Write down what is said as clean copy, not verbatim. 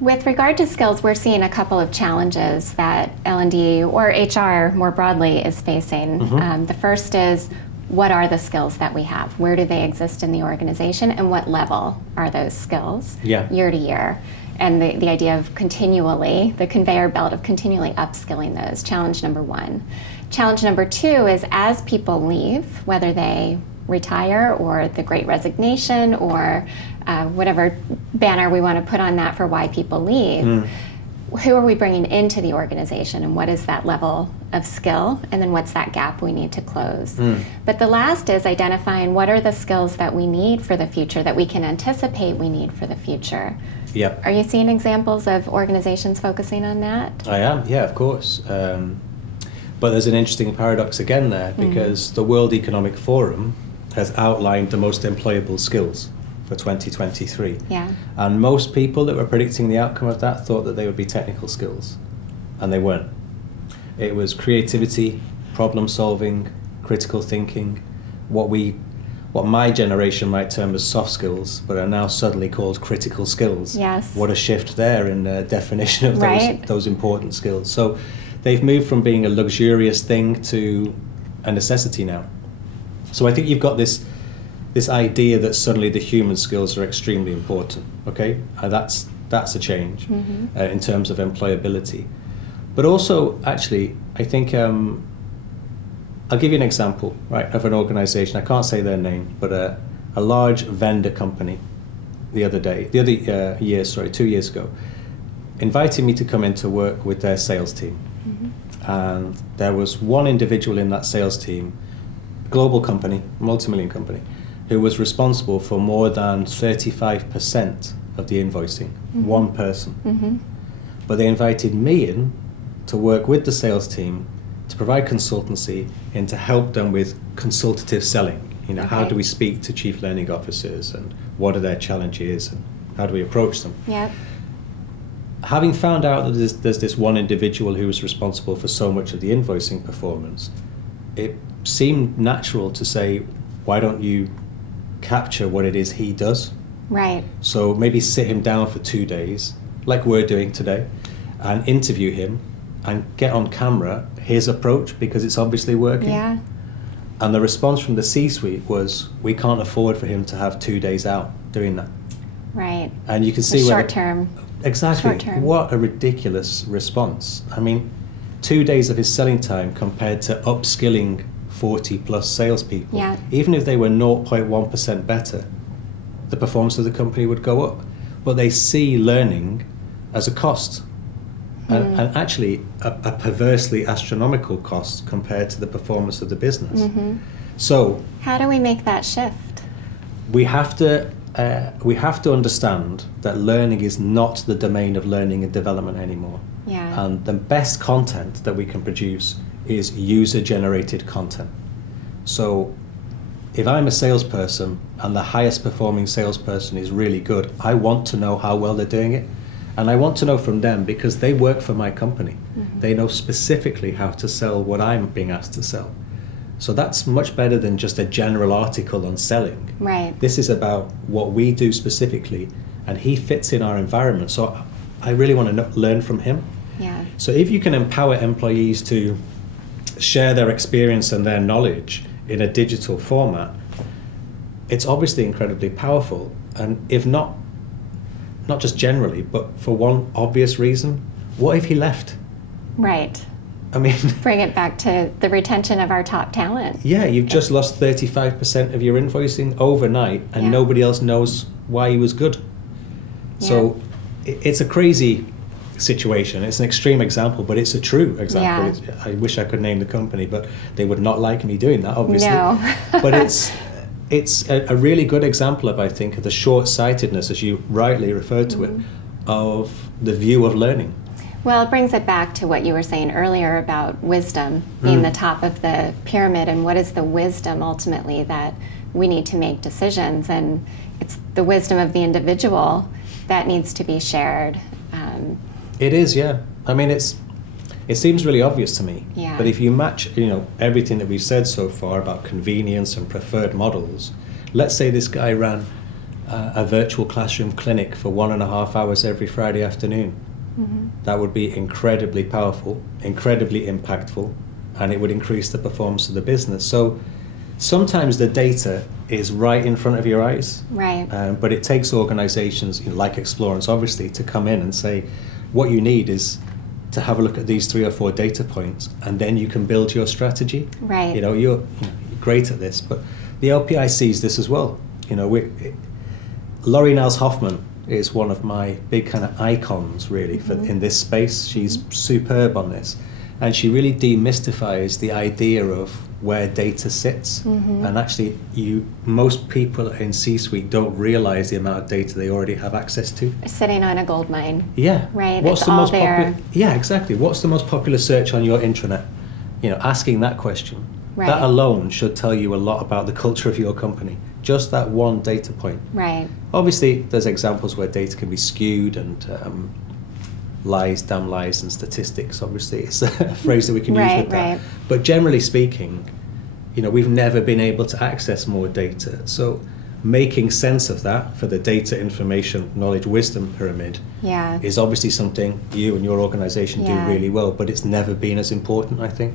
With regard to skills, we're seeing a couple of challenges that L&D or HR more broadly is facing. The first is, what are the skills that we have? Where do they exist in the organization, and what level are those skills year to year? And the idea of continually, the conveyor belt of continually upskilling those, challenge number one. Challenge number two is, as people leave, whether they retire or the Great Resignation or whatever banner we want to put on that for why people leave, who are we bringing into the organization, and what is that level of skill, and then what's that gap we need to close? But the last is identifying what are the skills that we need for the future, that we can anticipate we need for the future. Yep. Are you seeing examples of organizations focusing on that? I am, yeah, of course. But there's an interesting paradox again there, because the World Economic Forum has outlined the most employable skills for 2023. Yeah. And most people that were predicting the outcome of that thought that they would be technical skills, and they weren't. It was creativity, problem solving, critical thinking, what my generation might term as soft skills, but are now suddenly called critical skills. Yes. What a shift there in the definition of those important skills. So they've moved from being a luxurious thing to a necessity now. So I think you've got this idea that suddenly the human skills are extremely important, okay? That's a change in terms of employability. But also, actually, I think, I'll give you an example, right, of an organization. I can't say their name, but a large vendor company the other year, 2 years ago, invited me to come in to work with their sales team. And there was one individual in that sales team, global company, multi-million company, who was responsible for more than 35% of the invoicing, one person. But they invited me in to work with the sales team to provide consultancy and to help them with consultative selling. You know, how do we speak to chief learning officers, and what are their challenges, and how do we approach them? Yep. Having found out that there's this one individual who was responsible for so much of the invoicing performance, it seemed natural to say, why don't you capture what it is he does? Right. So maybe sit him down for 2 days, like we're doing today, and interview him and get on camera his approach, because it's obviously working. Yeah. And the response from the C-suite was, we can't afford for him to have 2 days out doing that. Right. And you can see short term. Exactly. Short term. What a ridiculous response. I mean, 2 days of his selling time compared to upskilling 40 plus salespeople. Yeah. Even if they were 0.1% better, the performance of the company would go up. But they see learning as a cost. And actually a perversely astronomical cost compared to the performance of the business. So how do we make that shift? we have to understand that learning is not the domain of learning and development anymore. Yeah. And the best content that we can produce is user-generated content. So if I'm a salesperson and the highest performing salesperson is really good, I want to know how well they're doing it. And I want to know from them, because they work for my company. They know specifically how to sell what I'm being asked to sell. So that's much better than just a general article on selling. Right. This is about what we do specifically, and he fits in our environment. So I really want to learn from him. Yeah. So if you can empower employees to share their experience and their knowledge in a digital format, it's obviously incredibly powerful. And if not just generally, but for one obvious reason, what if he left? Right. I mean, bring it back to the retention of our top talent. Yeah, you've just lost 35% of your invoicing overnight, and nobody else knows why he was good. Yeah. So it's a crazy situation. It's an extreme example, but it's a true example. Yeah. I wish I could name the company, but they would not like me doing that, obviously. No. But it's a really good example of, I think, of the short-sightedness, as you rightly referred to it, of the view of learning. Well, it brings it back to what you were saying earlier about wisdom being the top of the pyramid, and what is the wisdom ultimately that we need to make decisions, and it's the wisdom of the individual that needs to be shared. It is, yeah. I mean, it seems really obvious to me. Yeah. But if you match, everything that we've said so far about convenience and preferred models, let's say this guy ran a virtual classroom clinic for 1.5 hours every Friday afternoon. That would be incredibly powerful, incredibly impactful, and it would increase the performance of the business. So sometimes the data is right in front of your eyes, right? But it takes organizations, like Explorance, obviously, to come in and say, what you need is to have a look at these 3 or 4 data points, and then you can build your strategy. Right. You're great at this, but the LPI sees this as well. Laurie Nels Hoffman is one of my big kind of icons, really, in this space. She's superb on this. And she really demystifies the idea of where data sits. And actually, most people in C-suite don't realize the amount of data they already have access to. Sitting on a gold mine. Yeah. Right. What's it's the all most there. Yeah, exactly. What's the most popular search on your intranet? Asking that question. Right. That alone should tell you a lot about the culture of your company. Just that one data point. Right. Obviously, there's examples where data can be skewed and lies, damn lies, and statistics. Obviously, it's a phrase that we can use with that. Right. But generally speaking, we've never been able to access more data. So making sense of that for the data, information, knowledge, wisdom pyramid is obviously something you and your organization do really well, but it's never been as important, I think.